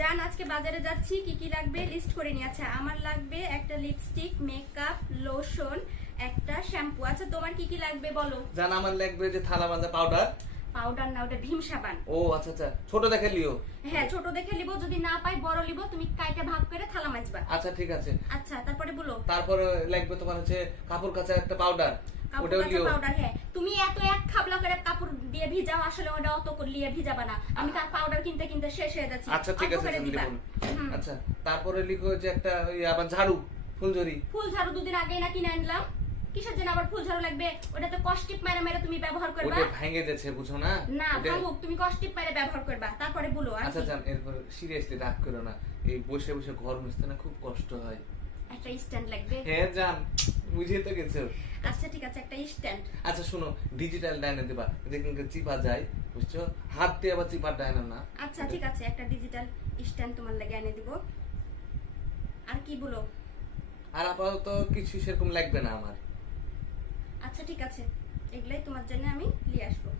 জান আজকে বাজারে যাচ্ছি, কি কি লাগবে লিস্ট করে নিয়ে। আচ্ছা আমার লাগবে একটা লিপস্টিক, মেকআপ, লোশন, একটা শ্যাম্পু। আচ্ছা তোমার কি কি লাগবে বলো। জান আমার লাগবে যে থালা মাজা পাউডার। পাউডার না, ওটা ভীম সাবান। ও আচ্ছা আচ্ছা, ছোট দেখে লিও। হ্যাঁ ছোট দেখে লিবো, যদি না পাই বড় লিবো, তুমি কাইটা ভাগ করে থালা মাজবা। আচ্ছা ঠিক আছে। আচ্ছা তারপরে বলো। তারপরে লাগবে তোমার হচ্ছে কাপড় কাচার একটা পাউডার, ওটাও লিও। পাউডার, হ্যাঁ তুমি এত এক খাবলা করে কাপড় দিয়ে ভিজাও, আসলে ওটা অত লিয়ে ভিজাবা না। আমি তার পাউডার কিনতে কিনতে শেষ হয়ে যাচ্ছি। আচ্ছা ঠিক আছে দিবা। আচ্ছা তারপরে লিখো যে একটা ওই আবার ঝাড়ু, ফুলঝুরি। ফুল ঝাড়ু দুদিন আগে না কিনে আনলাম, কিসের জন্য আবার ফুল ঝাড়ু লাগবে? ওটা তো কষ্টিপ মেরে মেরে তুমি ব্যবহার করবা। ওটা ভেঙে যাচ্ছে বুঝো না? না ভাঙুক, তুমি কষ্টিপ মেরে ব্যবহার করবা। তারপরে বলো। আচ্ছা জান, এরপর সিরিয়াসলি রাগ করো না, এই বসে বসে ঘর মুছতে না খুব কষ্ট হয়। একটা স্ট্যান্ড লাগবে। হ্যাঁ জান, বুঝিয়ে তো গেছো। আচ্ছা ঠিক আছে, একটা স্ট্যান্ড। আচ্ছা শোনো, ডিজিটাল ডায়না দিবা, যেখানে চিপা যায়, বুঝছো? হাত দিয়ে আবার চিপার ডায়না না। আচ্ছা ঠিক আছে, একটা ডিজিটাল স্ট্যান্ড তোমার লাগে এনে দিব। আর কি বলো? আর আপাতত কিছু সেরকম লাগবে না আমার। আচ্ছা ঠিক আছে, এগুলাই তোমার জন্য আমি নিয়ে আসবো।